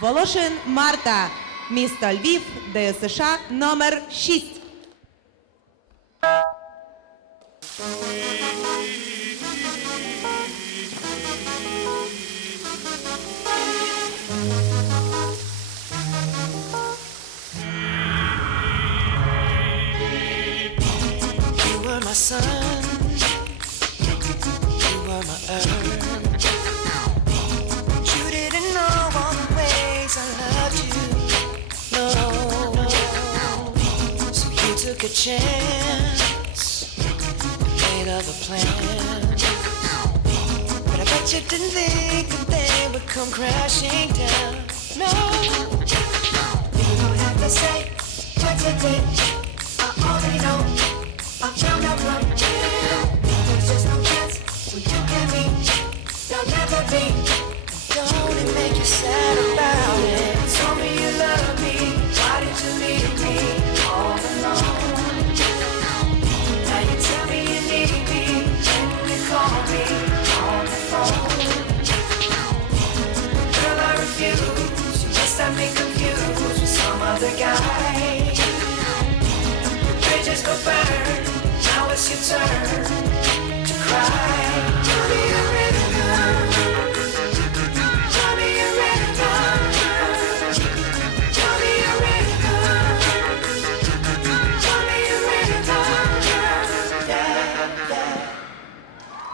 Волошин Марта, місто Львів, ДСШ номер 6. You were my sun. You were my earth. Took a chance, made of a plan. But I bet you didn't think that they would come crashing down. No, you don't have to say what you did. I already know. I found out from you. There's just no chance when you and me. There'll never be. Don't it make you refuse. You must have me confused with some other guy. Bridges go burn. Now it's your turn to cry. Tell me you're ready, Tell me you're ready, Tell me you're ready, Tell me you're ready, Yeah, yeah.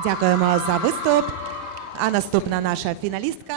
Дякуємо за виступ. А наступна наша фіналістка